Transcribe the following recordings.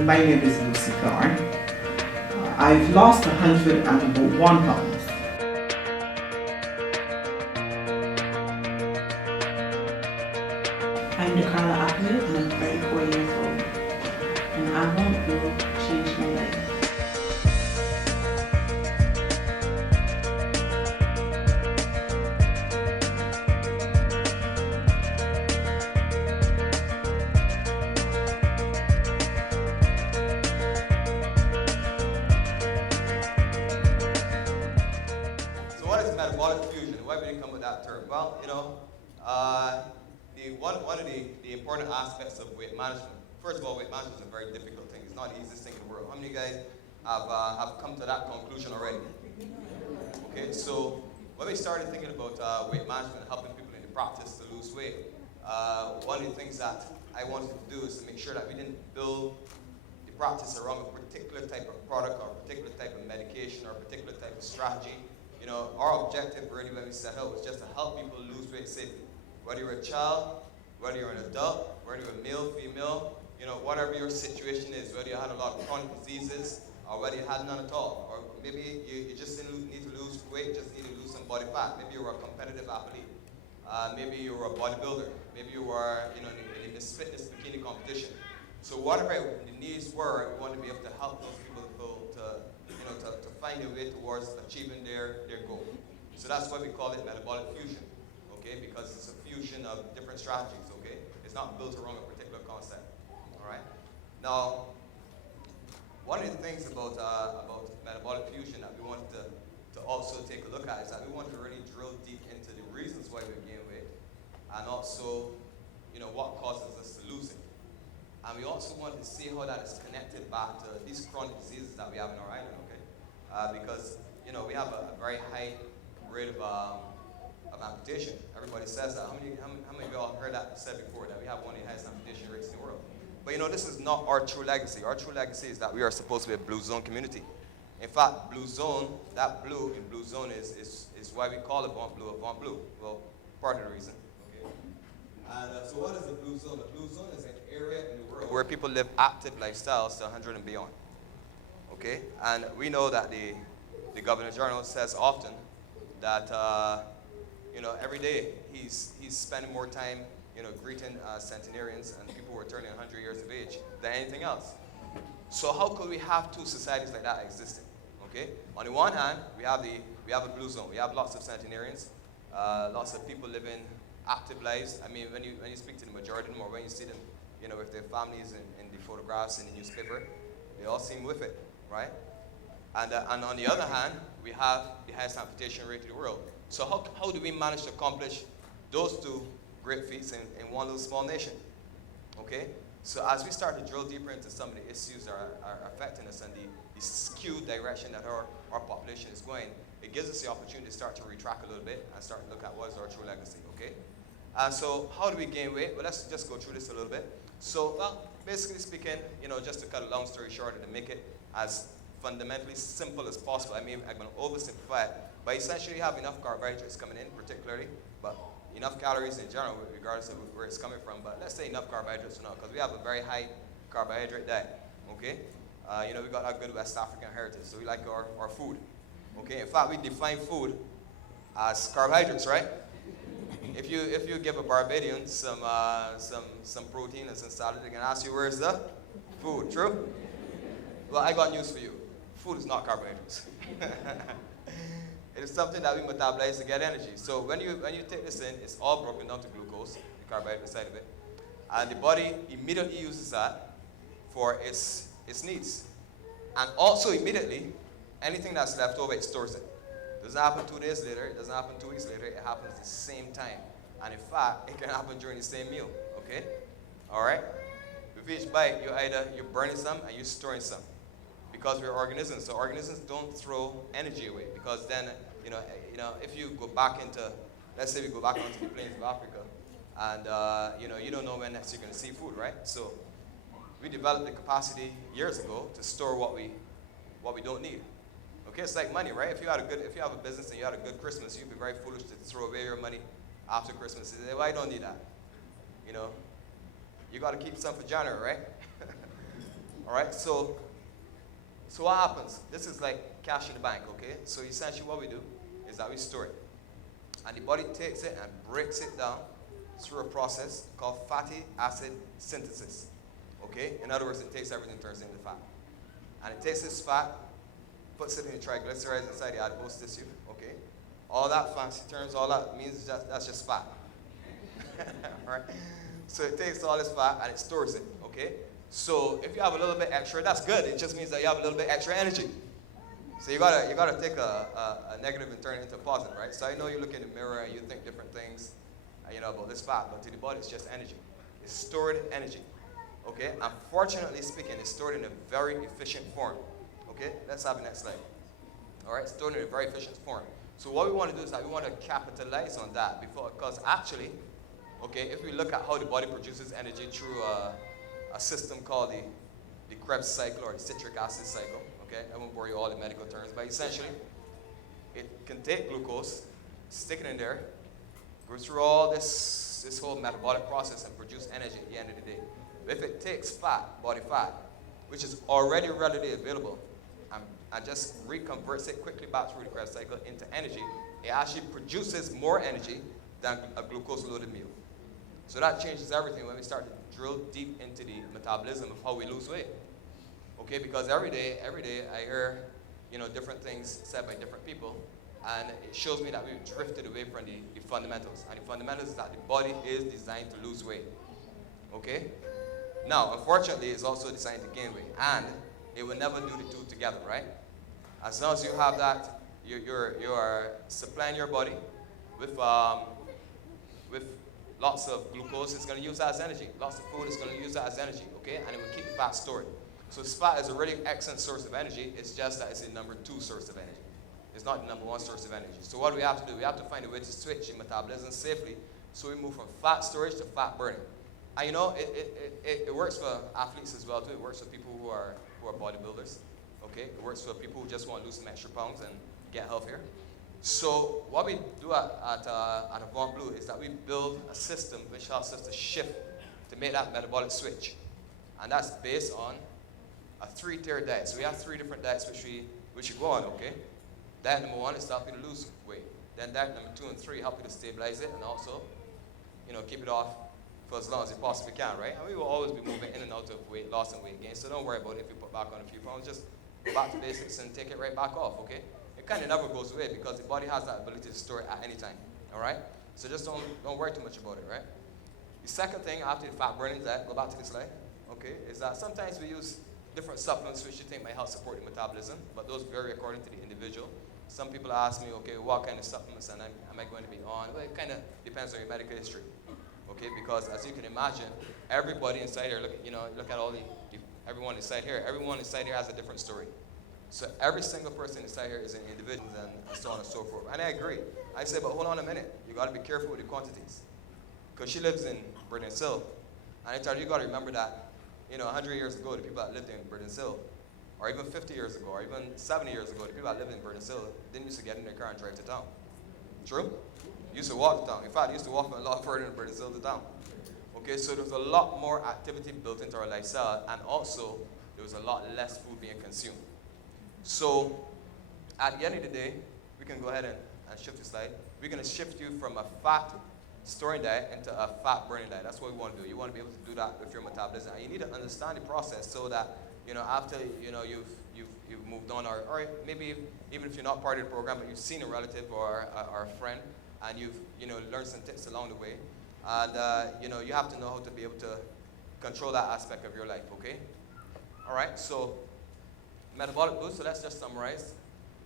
My name is Lucy Carr. I've lost 101 pounds. I'm Nicola Ahmed and I'm 34 years old. And I want to change my life. So what is metabolic fusion? Why did we come with that term? Well, one of the important aspects of weight management. First of all, weight management is a very difficult thing. It's not the easiest thing in the world. How many of you guys have come to that conclusion already? Okay, so when we started thinking about weight management, helping people in the practice to lose weight, one of the things that I wanted to do is to make sure that we didn't build the practice around a particular type of product or a particular type of medication or a particular type of strategy. Our objective really when we set out was just to help people lose weight safely. Whether you're a child, whether you're an adult, whether you're a male, female, whatever your situation is, whether you had a lot of chronic diseases or whether you had none at all, or maybe you just didn't need to lose weight, just need to lose some body fat. Maybe you were a competitive athlete. Maybe you were a bodybuilder. Maybe you were in this fitness bikini competition. So whatever the needs were, we want to be able to help those people to find a way towards achieving their goal. So that's why we call it metabolic fusion, okay? Because it's a fusion of different strategies, okay? It's not built around a particular concept, all right? Now, one of the things about metabolic fusion that we wanted to also take a look at is that we want to really drill deep into the reasons why we gain weight and also, what causes us to lose it. And we also want to see how that is connected back to these chronic diseases that we have in our island, okay? Because, we have a very high rate of amputation. Everybody says that. How many of y'all heard that said before, that we have one of the highest amputation rates in the world? But this is not our true legacy. Our true legacy is that we are supposed to be a blue zone community. In fact, blue zone, that blue in blue zone is why we call Avant Blue. Well, part of the reason. Okay. And so what is a blue zone? A blue zone is an area in the world where people live active lifestyles to 100 and beyond. Okay? And we know that the Governor General says often that, every day he's spending more time, greeting centenarians and people who are turning 100 years of age than anything else. So how could we have two societies like that existing? Okay? On the one hand, we have a blue zone. We have lots of centenarians, lots of people living active lives. I mean, when you speak to the majority of them, or when you see them, with their families in the photographs in the newspaper, they all seem with it, right? And on the other hand, we have the highest amputation rate in the world. So how do we manage to accomplish those two great feats in one little small nation? Okay? So as we start to drill deeper into some of the issues that are affecting us and the skewed direction that our population is going, it gives us the opportunity to start to retrack a little bit and start to look at what is our true legacy, okay? So how do we gain weight? Well, let's just go through this a little bit. So, basically speaking, just to cut a long story short and to make it as fundamentally simple as possible. I mean, I'm going to oversimplify it, but essentially you have enough carbohydrates coming in particularly, but enough calories in general, regardless of where it's coming from. But let's say enough carbohydrates for now, because we have a very high carbohydrate diet, okay? We got a good West African heritage, so we like our food, okay? In fact, we define food as carbohydrates, right? If you give a Barbadian some protein and some salad, they can ask you, where's the food? True? Well, I got news for you. Food is not carbohydrates. It is something that we metabolize to get energy. So when you take this in, it's all broken down to glucose, the carbohydrate side of it, and the body immediately uses that for its needs. And also immediately, anything that's left over, it stores it. It doesn't happen 2 days later, it doesn't happen 2 weeks later, it happens the same time. And in fact, it can happen during the same meal, okay? All right? With each bite, you're burning some and you're storing some. Because we're organisms, so organisms don't throw energy away. Because then, if you go back into, let's say we go back onto the plains of Africa, and you don't know when next you're going to see food, right? So we developed the capacity years ago to store what we don't need. Okay, it's like money, right? If you have a business and you had a good Christmas, you'd be very foolish to throw away your money after Christmas. You say, well, I don't need that. You got to keep some for January, right? All right, so what happens? This is like cash in the bank, okay? So essentially what we do is that we store it. And the body takes it and breaks it down through a process called fatty acid synthesis. Okay? In other words, it takes everything and turns it into fat. And it takes this fat, puts it in the triglycerides inside the adipose tissue. Okay? All that fancy terms, all that means that's just fat. Right? So it takes all this fat and it stores it. Okay? So if you have a little bit extra, that's good. It just means that you have a little bit extra energy. So you gotta take a negative and turn it into a positive, right? So I know you look in the mirror and you think different things, about this fat, but to the body it's just energy. It's stored energy. Okay? Unfortunately speaking, it's stored in a very efficient form. Okay? Let's have the next slide. All right? Stored in a very efficient form. So what we want to do is that we want to capitalize on that because actually, okay, if we look at how the body produces energy through a system called the Krebs cycle or the citric acid cycle. Okay, I won't bore you all the medical terms, but essentially, it can take glucose, stick it in there, go through all this whole metabolic process and produce energy at the end of the day. But if it takes fat, body fat, which is already readily available, and just reconverts it quickly back through the Krebs cycle into energy, it actually produces more energy than a glucose-loaded meal. So that changes everything when we start to drill deep into the metabolism of how we lose weight. Okay, because every day I hear, different things said by different people, and it shows me that we've drifted away from the fundamentals. And the fundamentals is that the body is designed to lose weight. Okay? Now, unfortunately, it's also designed to gain weight, and it will never do the two together, right? As long as you have that, you are supplying your body with lots of glucose. It's going to use that as energy. Lots of food is going to use that as energy. Okay, and it will keep the fat stored. So fat is a really excellent source of energy. It's just that it's the number 2 source of energy. It's not the number 1 source of energy. So what do we have to do? We have to find a way to switch in metabolism safely so we move from fat storage to fat burning. And it works for athletes as well too. It works for people who are bodybuilders. Okay, it works for people who just want to lose some extra pounds and get healthier. So what we do at Avant Blue is that we build a system which helps us to shift to make that metabolic switch. And that's based on a 3-tier diet. So we have 3 different diets which we go on, okay? Diet number 1 is to help you to lose weight. Then diet number 2 and 3 help you to stabilize it and also, keep it off for as long as you possibly can, right? And we will always be moving in and out of weight loss and weight gain. So don't worry about it if you put back on a few pounds. Just go back to basics and take it right back off, okay? It kind of never goes away because the body has that ability to store it at any time, all right? So just don't worry too much about it, right? The second thing after the fat burning diet, go back to the slide, okay, is that sometimes we use different supplements which you think might help support the metabolism, but those vary according to the individual. Some people ask me, okay, what kind of supplements am I going to be on? Well, it kind of depends on your medical history, okay, because as you can imagine, everybody inside here, look at all everyone inside here, has a different story. So every single person inside here is an individual and so on and so forth. And I agree. I say, but hold on a minute. You got to be careful with the quantities. Because she lives in Hill. And I tell you got to remember that, 100 years ago, the people that lived in Hill, or even 50 years ago, or even 70 years ago, the people that lived in Hill didn't used to get in their car and drive to town. True? Used to walk to town. In fact, they used to walk a lot further than Hill to town. Okay, so there's a lot more activity built into our lifestyle, and also there was a lot less food being consumed. So, at the end of the day, we can go ahead and shift the slide. We're going to shift you from a fat storing diet into a fat burning diet. That's what we want to do. You want to be able to do that with your metabolism. And you need to understand the process so that, after, you've moved on, or maybe even if you're not part of the program, but you've seen a relative or a friend, and you've, learned some tips along the way. And, you have to know how to be able to control that aspect of your life, okay? All right, so metabolic boost, so let's just summarize.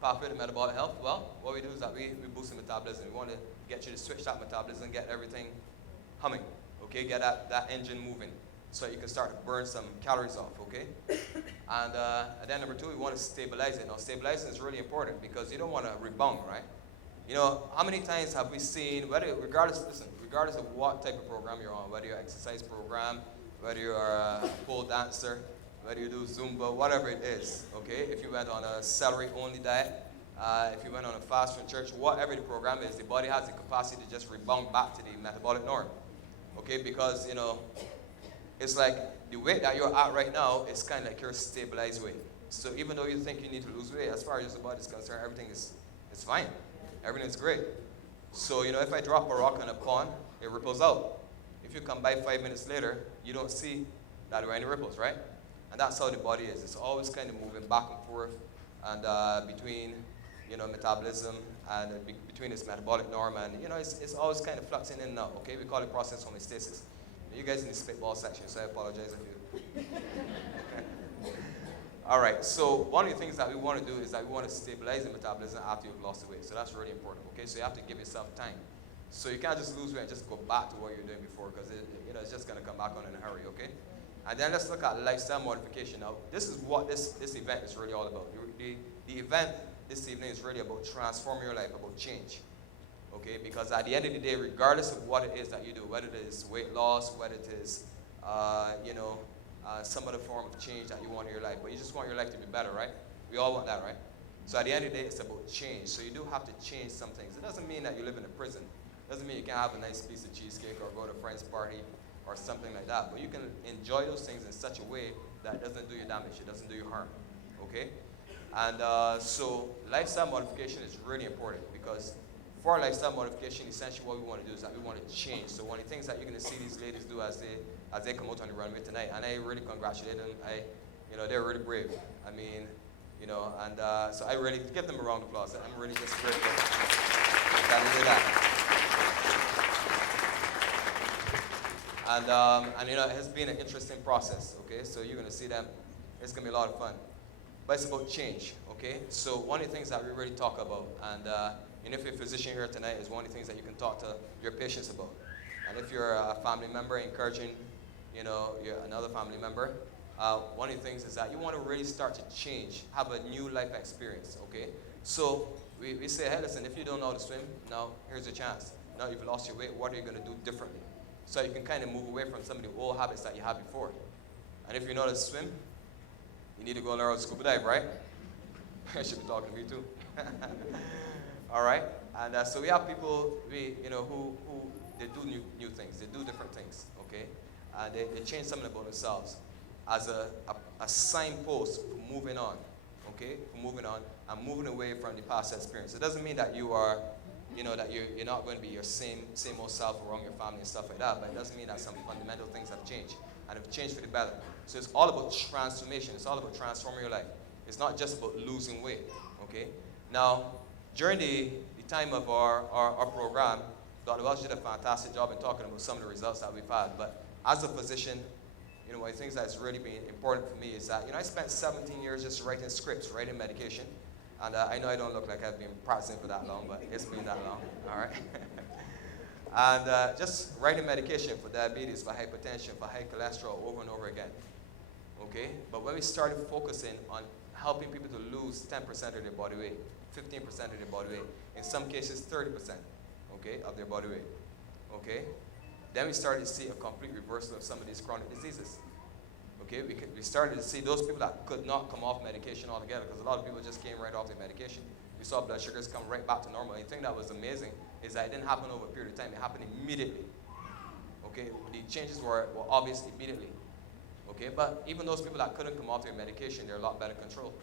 Pathway to metabolic health. Well, what we do is that we boost the metabolism. We want to get you to switch that metabolism, get everything humming, okay? Get that engine moving so you can start to burn some calories off, okay? And then number 2, we want to stabilize it. Now, stabilizing is really important because you don't want to rebound, right? How many times have we seen, regardless of what type of program you're on, whether you're an exercise program, whether you're a pole dancer, whether you do Zumba, whatever it is, okay? If you went on a celery-only diet, if you went on a fast from church, whatever the program is, the body has the capacity to just rebound back to the metabolic norm, okay? Because, it's like the weight that you're at right now is kind of like your stabilized weight. So even though you think you need to lose weight, as far as your body is concerned, everything is fine. Everything is great. So, if I drop a rock in a pond, it ripples out. If you come by 5 minutes later, you don't see that there are any ripples, right? And that's how the body is. It's always kind of moving back and forth, and between, metabolism and between its metabolic norm, and it's always kind of fluxing in and out. Okay, we call it process homeostasis. You guys in the spitball section, so I apologize if you. All right. So one of the things that we want to do is that we want to stabilize the metabolism after you've lost the weight. So that's really important. Okay, so you have to give yourself time. So you can't just lose weight and just go back to what you're doing before, because it's just going to come back on in a hurry. Okay. And then let's look at lifestyle modification. Now, this is what this event is really all about. The event this evening is really about transforming your life, about change. Okay, because at the end of the day, regardless of what it is that you do, whether it is weight loss, whether it is, some other form of change that you want in your life, but you just want your life to be better, right? We all want that, right? So at the end of the day, it's about change. So you do have to change some things. It doesn't mean that you live in a prison. It doesn't mean you can't have a nice piece of cheesecake or go to a friend's party or something like that. But you can enjoy those things in such a way that it doesn't do you damage, it doesn't do you harm, okay? And so lifestyle modification is really important, because for lifestyle modification, essentially what we want to do is that we want to change. So one of the things that you're going to see these ladies do as they come out on the runway tonight, and I really congratulate them. They're really brave. I mean, and so I really give them a round of applause. I'm really just grateful that they did that. And it has been an interesting process. Okay, so you're going to see them. It's going to be a lot of fun. But it's about change. Okay, so one of the things that we really talk about, and if you're a physician here tonight, is one of the things that you can talk to your patients about. And if you're a family member, encouraging, you're another family member, one of the things is that you want to really start to change, have a new life experience, okay? So we say, hey, listen, if you don't know how to swim, now here's your chance. Now you've lost your weight, what are you going to do differently? So you can kind of move away from some of the old habits that you had before. And if you know how to swim, you need to go learn how to scuba dive, right? I should be talking to me too. All right? And so we have people who they do new things. They do different things, okay? They change something about themselves as a signpost for moving on, okay? For moving on and moving away from the past experience. It doesn't mean that you are, that you're not going to be your same old self around your family and stuff like that, but it doesn't mean that some fundamental things have changed and have changed for the better. So it's all about transformation. It's all about transforming your life. It's not just about losing weight, okay? Now, during the time of our program, Dr. Welch did a fantastic job in talking about some of the results that we've had. But as a physician, one of the things that's really been important for me is that, I spent 17 years just writing scripts, writing medication. And I know I don't look like I've been practicing for that long, but it's been that long, all right? And just writing medication for diabetes, for hypertension, for high cholesterol over and over again, okay? But when we started focusing on helping people to lose 10% of their body weight, 15% of their body weight, in some cases 30%, okay, of their body weight, okay? Then we started to see a complete reversal of some of these chronic diseases, okay? We started to see those people that could not come off medication altogether, because a lot of people just came right off their medication. We saw blood sugars come right back to normal. And the thing that was amazing is that it didn't happen over a period of time. It happened immediately, okay? The changes were obvious immediately, okay? But even those people that couldn't come off their medication, they're a lot better controlled.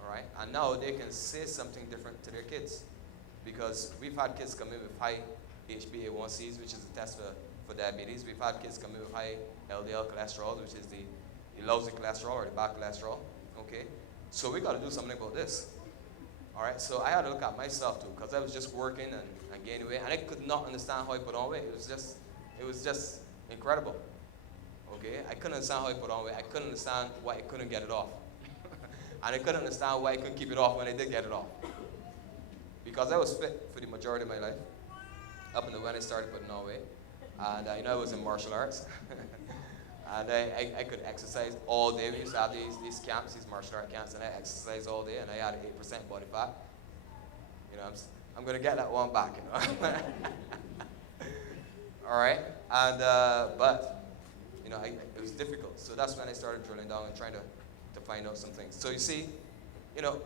All right? And now they can say something different to their kids, because we've had kids come in with high HbA1cs, which is a test for diabetes. We've had kids come in with high LDL cholesterol, which is the lousy cholesterol or the bad cholesterol. Okay? So we got to do something about this. All right? So I had to look at myself too, because I was just working and gaining weight, and I could not understand how I put on weight. It was just incredible. Okay? I couldn't understand how I put on weight. I couldn't understand why I couldn't get it off. And I couldn't understand why I couldn't keep it off when I did get it off. Because I was fit for the majority of my life, up until when I started putting on weight. And I was in martial arts. And I could exercise all day. We used to have these camps, these martial art camps, and I exercised all day, and I had 8% body fat. I'm going to get that one back, All right? And, but, it was difficult. So that's when I started drilling down and trying to find out some things. So you see,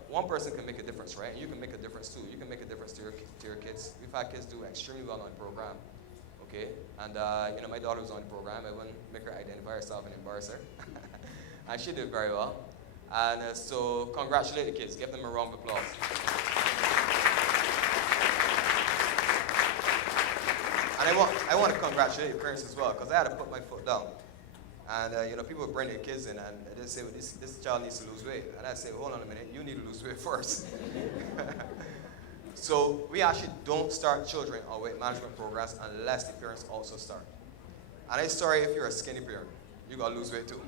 one person can make a difference, right? And you can make a difference too. You can make a difference to your kids. We've had kids do extremely well on the program. Okay, and my daughter was on the program. I wouldn't make her identify herself and embarrass her, and she did very well. And so congratulate the kids. Give them a round of applause. And I want to congratulate the parents as well, because I had to put my foot down. And people would bring their kids in and they say, well, this child needs to lose weight. And I say, hold on a minute, you need to lose weight first. So we actually don't start children on weight management programs unless the parents also start. And I'm sorry if you're a skinny parent, you're going to lose weight too.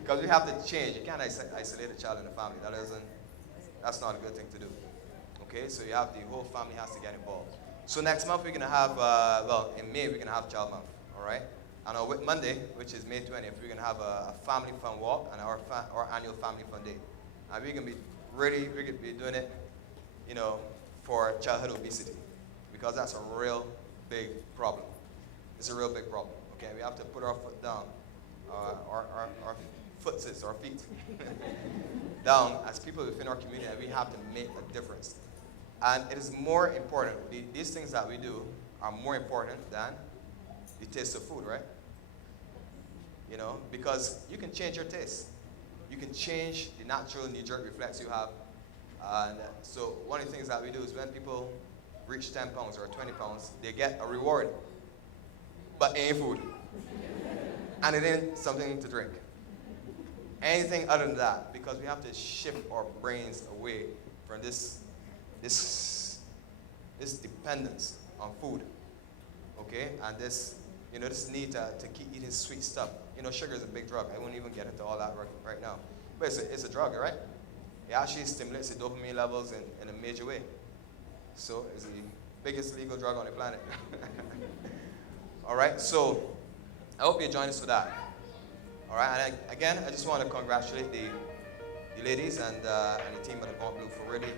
Because we have to change. You can't isolate a child in the family. That's not a good thing to do. Okay, so the whole family has to get involved. So next month we're going to have, in May we're going to have Child Month, all right? And on Monday, which is May 20th, we're going to have a family fun walk and our annual family fun day. And we're going to be doing it, for childhood obesity, because that's a real big problem. It's a real big problem, okay? We have to put our foot down, our feet down as people within our community, and we have to make a difference. And it is more important, these things that we do are more important than the taste of food, right? Because you can change your taste. You can change the natural knee-jerk reflex you have. And so one of the things that we do is when people reach 10 pounds or 20 pounds, they get a reward. But it ain't food. And it ain't something to drink. Anything other than that, because we have to shift our brains away from this dependence on food. Okay? And this need to keep eating sweet stuff. Sugar is a big drug. I won't even get into all that right now. But it's a drug, right? It actually stimulates the dopamine levels in a major way. So it's the biggest legal drug on the planet. All right, so I hope you join us for that. All right, and again, I just want to congratulate the ladies and the team at the Pont Blue for really,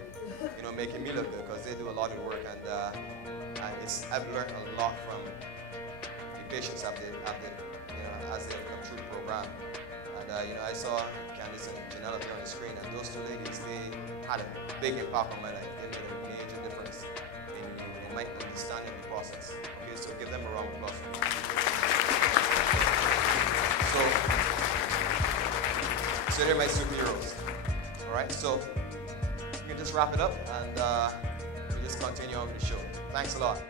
making me look good, because they do a lot of work, and I've learned a lot from the patients as they've come through the program. And I saw Candice and Janelle here on the screen, and those two ladies, they had a big impact on my life. They made a major difference in my understanding the process. Okay, so give them a round of applause. So they're my superheroes. All right, so we can just wrap it up, and we'll just continue on with the show. Thanks a lot.